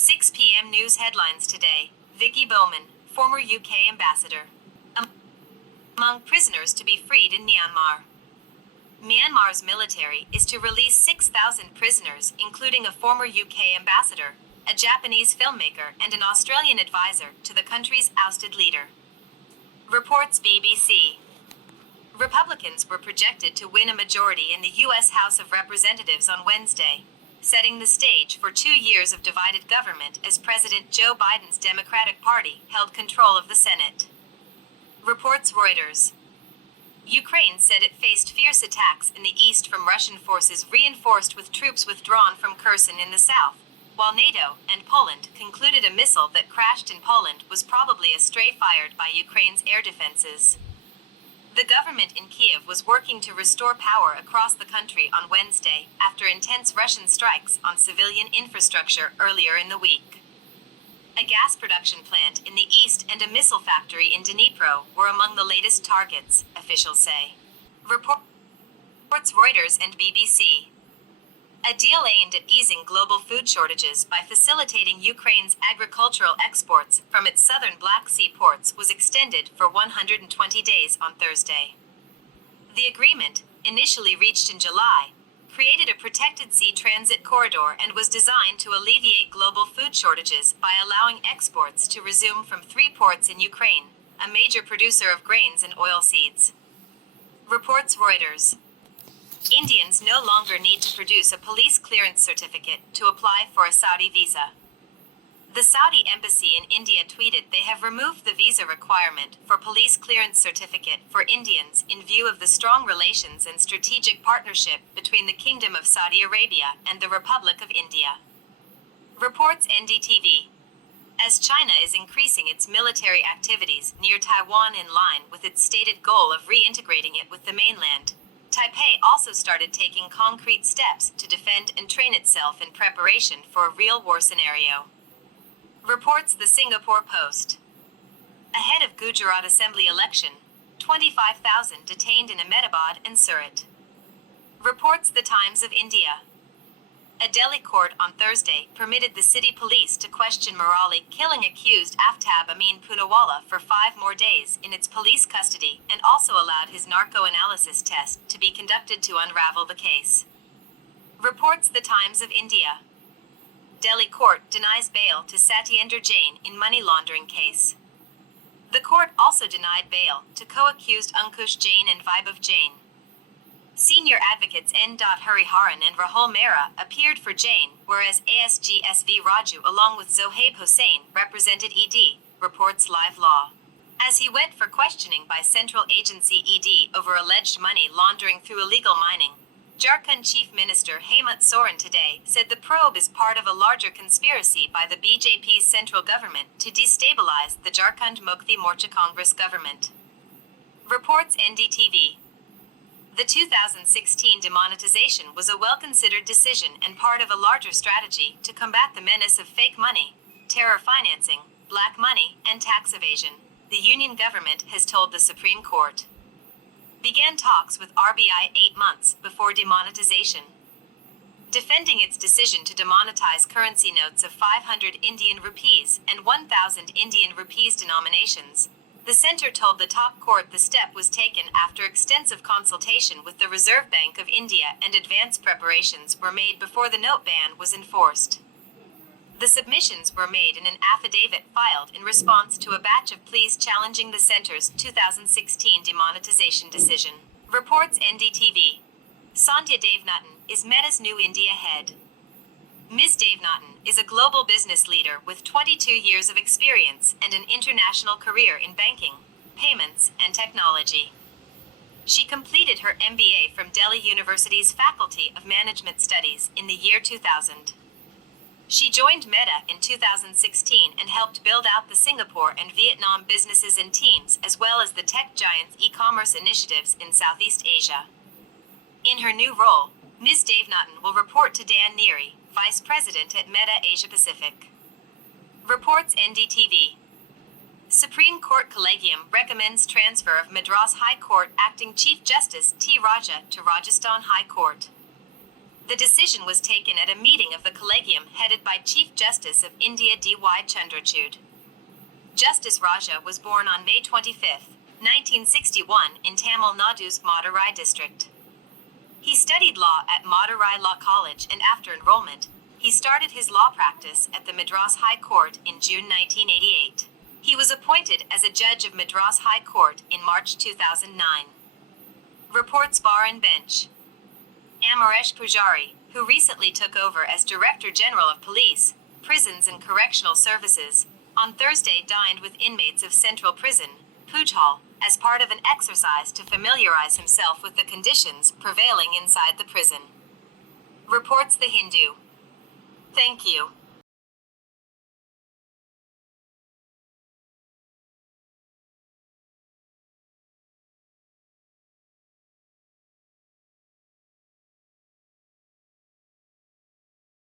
6 p.m. news headlines today. Vicky Bowman, former UK ambassador. Among prisoners to be freed in Myanmar. Myanmar's military is to release 6,000 prisoners, including a former UK ambassador, a Japanese filmmaker, and an Australian advisor to the country's ousted leader. Reports BBC. Republicans were projected to win a majority in the U.S. House of Representatives on Wednesday, setting the stage for 2 years of divided government as President Joe Biden's Democratic Party held control of the Senate. Reports Reuters. Ukraine said it faced fierce attacks in the east from Russian forces reinforced with troops withdrawn from Kherson in the south, while NATO and Poland concluded a missile that crashed in Poland was probably a stray fired by Ukraine's air defenses. The government in Kiev was working to restore power across the country on Wednesday after intense Russian strikes on civilian infrastructure earlier in the week. A gas production plant in the east and a missile factory in Dnipro were among the latest targets, officials say. Reports Reuters and BBC. A deal aimed at easing global food shortages by facilitating Ukraine's agricultural exports from its southern Black Sea ports was extended for 120 days on Thursday. The agreement, initially reached in July, created a protected sea transit corridor and was designed to alleviate global food shortages by allowing exports to resume from 3 ports in Ukraine, a major producer of grains and oilseeds. Reports Reuters. Indians no longer need to produce a police clearance certificate to apply for a Saudi visa. The Saudi embassy in India tweeted they have removed the visa requirement for police clearance certificate for Indians in view of the strong relations and strategic partnership between the Kingdom of Saudi Arabia and the Republic of India. Reports NDTV. As China is increasing its military activities near Taiwan in line with its stated goal of reintegrating it with the mainland, Taipei also started taking concrete steps to defend and train itself in preparation for a real war scenario. Reports the Singapore Post. Ahead of Gujarat Assembly election, 25,000 detained in Ahmedabad and Surat. Reports the Times of India. A Delhi court on Thursday permitted the city police to question Morali killing accused Aftab Amin Poonawalla for 5 more days in its police custody and also allowed his narco-analysis test to be conducted to unravel the case. Reports the Times of India. Delhi court denies bail to Satyendra Jain in money laundering case. The court also denied bail to co-accused Ankush Jain and Vaibhav Jain. Senior advocates N. Hariharan and Rahul Mehra appeared for Jain, whereas ASG SV Raju along with Zohaib Hossain represented ED, reports Live Law. As he went for questioning by Central Agency ED over alleged money laundering through illegal mining, Jharkhand Chief Minister Hemant Soren today said the probe is part of a larger conspiracy by the BJP's central government to destabilize the Jharkhand Mukti Morcha Congress government. Reports NDTV. The 2016 demonetization was a well-considered decision and part of a larger strategy to combat the menace of fake money, terror financing, black money, and tax evasion, the union government has told the Supreme Court. Began talks with RBI 8 months before demonetization. Defending its decision to demonetize currency notes of 500 Indian rupees and 1,000 Indian rupees denominations, the center told the top court the step was taken after extensive consultation with the Reserve Bank of India and advanced preparations were made before the note ban was enforced. The submissions were made in an affidavit filed in response to a batch of pleas challenging the center's 2016 demonetization decision. Reports NDTV. Sandhya Devnath is Meta's new India head. Ms. Devnath is a global business leader with 22 years of experience and an international career in banking, payments, and technology. She completed her MBA from Delhi University's Faculty of Management Studies in the year 2000. She joined Meta in 2016 and helped build out the Singapore and Vietnam businesses and teams as well as the tech giant's e-commerce initiatives in Southeast Asia. In her new role, Ms. Devnath will report to Dan Neary, Vice President at Meta Asia Pacific. Reports NDTV. Supreme Court Collegium recommends transfer of Madras High Court Acting Chief Justice T. Raja to Rajasthan High Court. The decision was taken at a meeting of the Collegium headed by by Chief Justice of India D.Y. Chandrachud. Justice Raja was born on May 25, 1961 in Tamil Nadu's Madurai district. He studied law at Madurai Law College and after enrollment, he started his law practice at the Madras High Court in June 1988. He was appointed as a judge of Madras High Court in March 2009. Reports Bar and Bench. Amaresh Pujari, who recently took over as Director General of Police, Prisons and Correctional Services, on Thursday dined with inmates of Central Prison, Pujhal, as part of an exercise to familiarize himself with the conditions prevailing inside the prison. Reports The Hindu. Thank you.